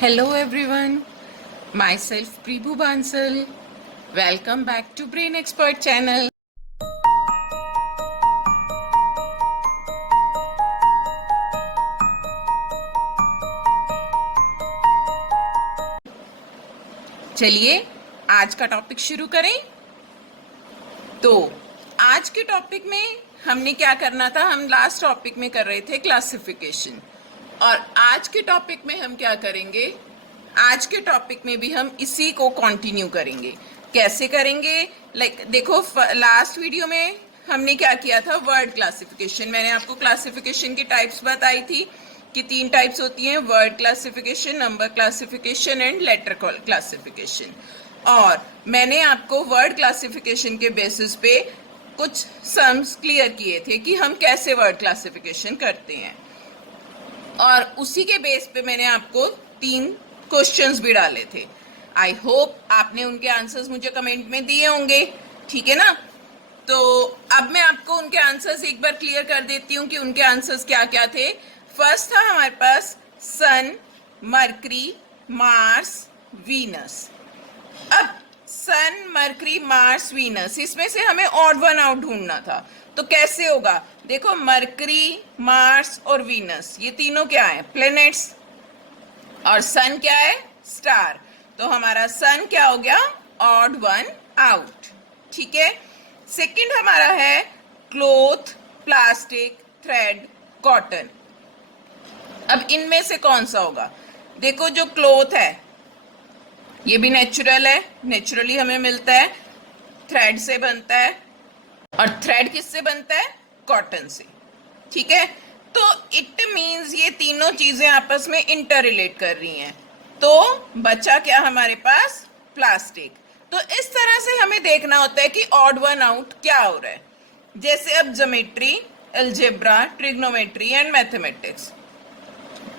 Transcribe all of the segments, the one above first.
Hello everyone, myself Pribhu Bansal. Welcome back to Brain Expert channel. चलिए आज का topic शुरू करें। तो आज के टॉपिक में हमने क्या करना था, हम लास्ट टॉपिक में कर रहे थे क्लासिफिकेशन, और आज के टॉपिक में हम क्या करेंगे, आज के टॉपिक में भी हम इसी को कंटिन्यू करेंगे। कैसे करेंगे, देखो लास्ट वीडियो में हमने क्या किया था, वर्ड क्लासिफिकेशन। मैंने आपको क्लासिफिकेशन की टाइप्स बताई थी कि 3 टाइप्स होती हैं, word classification, number classification and later classification. और मैंने आपको वर्ड क्लासिफिकेशन के बेसिस पे कुछ सम्स क्लियर किए थे कि हम कैसे वर्ड क्लासिफिकेशन करते हैं, और उसी के बेस पे मैंने आपको 3 क्वेश्चंस भी डाले थे। आई होप आपने उनके आंसर्स मुझे कमेंट में दिए होंगे, ठीक है ना। तो अब मैं आपको उनके आंसर्स एक बार क्लियर कर देती हूँ कि उनके आंसर्स क्या क्या थे। फर्स्ट था हमारे पास सन, मरकरी, मार्स, वीनस। अब सन, मरकरी, मार्स, वीनस, इसमें से हमें ऑड वन आउट ढूंढना था। तो कैसे होगा, देखो मरकरी, मार्स और वीनस ये तीनों क्या है, प्लैनेट्स, और सन क्या है, स्टार। तो हमारा सन क्या हो गया, ऑड वन आउट, ठीक है। सेकंड हमारा है क्लॉथ, प्लास्टिक, थ्रेड, कॉटन। अब इनमें से कौन सा होगा, देखो जो क्लॉथ है ये भी नेचुरल है, नेचुरली हमें मिलता है, थ्रेड से बनता है, और थ्रेड किससे बनता है, कॉटन से, ठीक है। तो इट मींस ये तीनों चीजें आपस में इंटर रिलेट कर रही हैं। तो बचा क्या हमारे पास, प्लास्टिक। तो इस तरह से हमें देखना होता है कि ऑड वन आउट क्या हो रहा है। जैसे अब geometry, algebra, trigonometry and mathematics.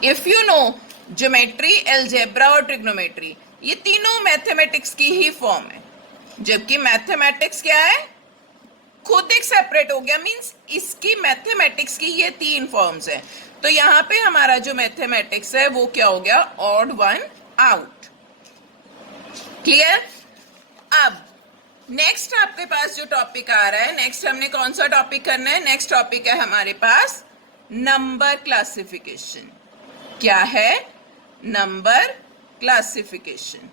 If you know geometry, algebra और ट्रिग्नोमेट्री ये तीनों मैथमेटिक्स की ही फॉर्म है, जबकि मैथमेटिक्स क्या है, खुद एक सेपरेट हो गया, मींस इसकी मैथमेटिक्स की ये 3 फॉर्म्स हैं। तो यहाँ पे हमारा जो मैथमेटिक्स है वो क्या हो गया, ऑड वन आउट, क्लियर। अब नेक्स्ट आपके पास जो टॉपिक आ रहा है, नेक्स्ट हमने कौन सा टॉपिक करना है, नेक्स्ट टॉपिक है हमारे पास नंबर क्लासिफिकेशन। क्या है, नंबर क्लासिफिकेशन।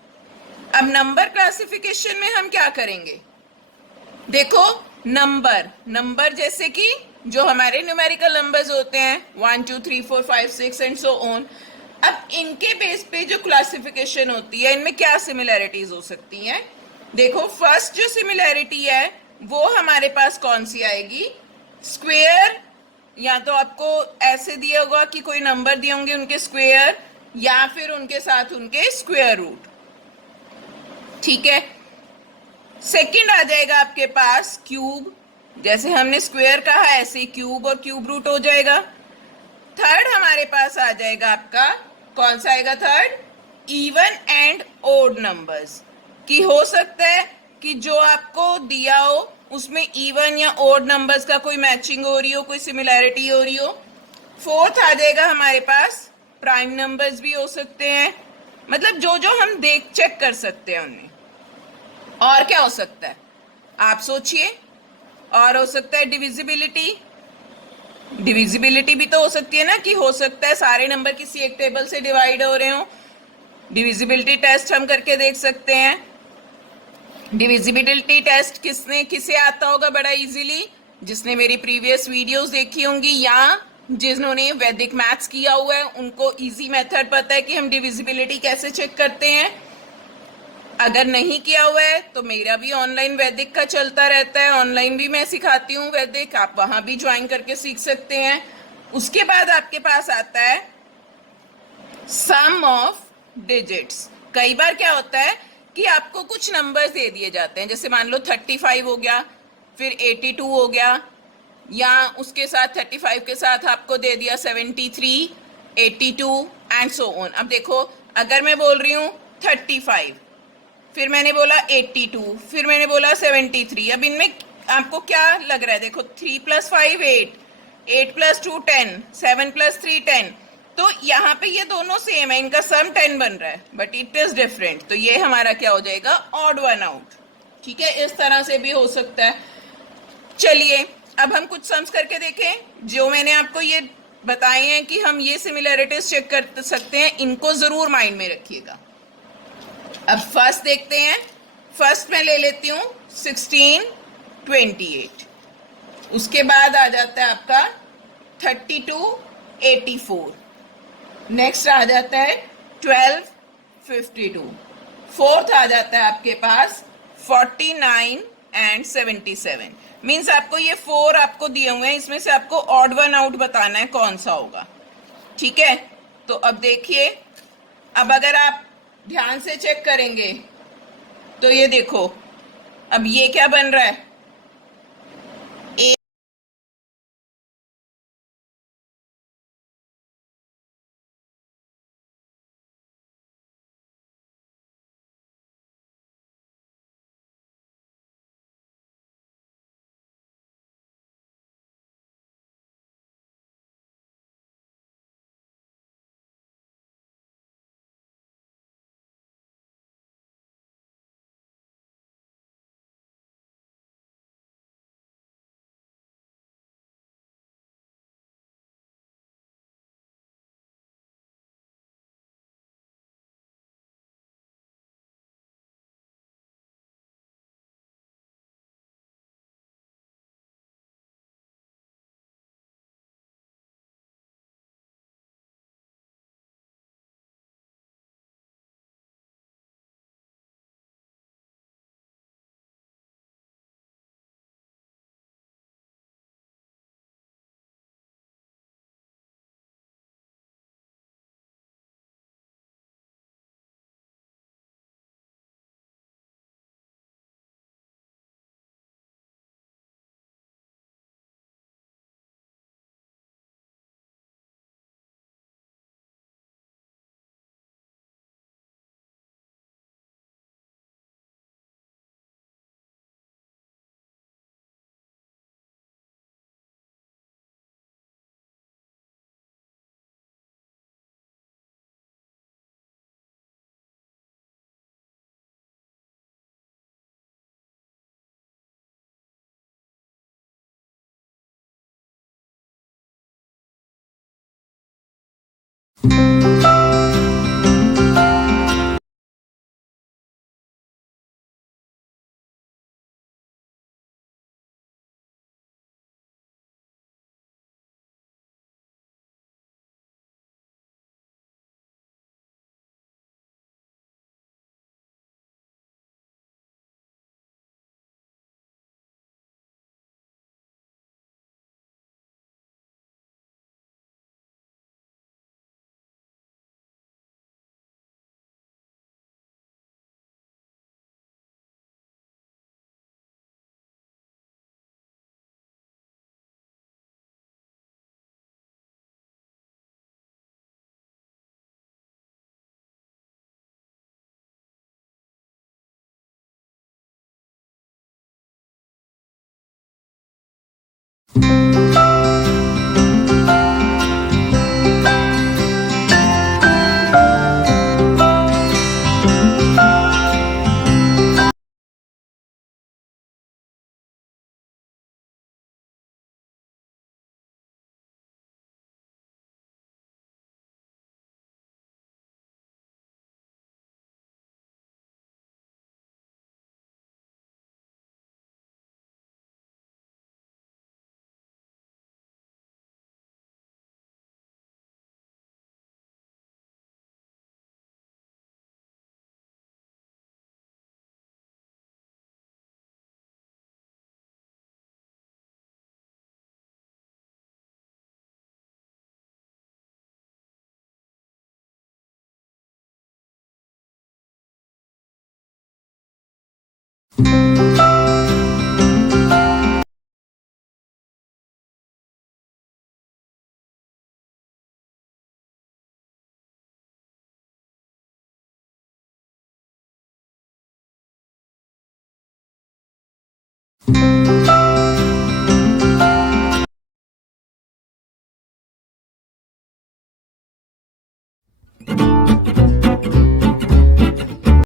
अब नंबर क्लासिफिकेशन में हम क्या करेंगे, देखो नंबर जैसे कि जो हमारे न्यूमेरिकल नंबर्स होते हैं 1 2 3 4 5 6 एंड सो ऑन। अब इनके बेस पे जो क्लासिफिकेशन होती है, इनमें क्या सिमिलैरिटीज हो सकती हैं, देखो फर्स्ट जो सिमिलैरिटी है वो हमारे पास कौन सी आएगी, स्क्वायर, या तो आपको ऐसे दिया होगा कि कोई नंबर दिए होंगे उनके स्क्वायर, या फिर उनके साथ उनके स्क्वायर रूट, ठीक है। सेकंड आ जाएगा आपके पास क्यूब, जैसे हमने स्क्वायर कहा ऐसे क्यूब और क्यूब रूट हो जाएगा। थर्ड हमारे पास आ जाएगा आपका, कौन सा आएगा third, even and odd numbers, कि हो सकता है कि जो आपको दिया हो उसमें इवन या ओड नंबर्स का कोई मैचिंग हो रही हो, कोई सिमिलैरिटी हो रही हो। फोर्थ आ जाएगा हमारे पास प्राइम नंबर्स भी हो सकते हैं, मतलब जो जो हम देख चेक कर सकते हैं उनमें। और क्या हो सकता है, आप सोचिए, और हो सकता है डिविजिबिलिटी, डिविजिबिलिटी भी तो हो सकती है ना, कि हो सकता है सारे नंबर किसी एक टेबल से डिवाइड हो रहे हो, डिविजिबिलिटी टेस्ट हम करके देख सकते हैं। डिविजिबिलिटी टेस्ट किसे आता होगा बड़ा इजीली, जिसने मेरी प्रीवियस वीडियोस देखी होंगी या जिन्होंने वैदिक मैथ्स किया हुआ है उनको इजी मेथड पता है कि हम डिविजिबिलिटी कैसे चेक करते हैं। अगर नहीं किया हुआ है तो मेरा भी ऑनलाइन वैदिक का चलता रहता है, ऑनलाइन भी मैं सिखाती हूँ वैदिक, आप वहां भी ज्वाइन करके सीख सकते हैं। उसके बाद आपके पास आता है सम ऑफ डिजिट्स। कई बार क्या होता है कि आपको कुछ नंबर्स दे दिए जाते हैं, जैसे मान लो 35 हो गया, फिर 82 हो गया, या उसके साथ 35 के साथ आपको दे दिया 73, 82 एंड सो ऑन। अब देखो अगर मैं बोल रही हूँ 35, फिर मैंने बोला 82, फिर मैंने बोला 73, अब इनमें आपको क्या लग रहा है, देखो 3 + 5 8, 8 + 2 10, 7 + 3 10, तो यहाँ पे ये दोनों सेम है, इनका सम 10 बन रहा है, बट इट इज डिफरेंट, तो ये हमारा क्या हो जाएगा, ऑड वन आउट। ठीक है, इस तरह से भी हो सकता है। चलिए अब हम कुछ सम्स करके देखें। जो मैंने आपको ये बताए हैं कि हम ये सिमिलरिटीज चेक कर सकते हैं, इनको जरूर माइंड में रखिएगा। अब फर्स्ट देखते हैं। फर्स्ट मैं ले लेती हूँ 1628, उसके बाद आ जाता है आपका 3284, नेक्स्ट आ जाता है 1252, फोर्थ आ जाता है आपके पास 49 एंड 77। मीन्स आपको ये 4 आपको दिए हुए हैं, इसमें से आपको ऑड वन आउट बताना है कौन सा होगा। ठीक है, तो अब देखिए, अब अगर आप ध्यान से चेक करेंगे तो ये देखो, अब ये क्या बन रहा है,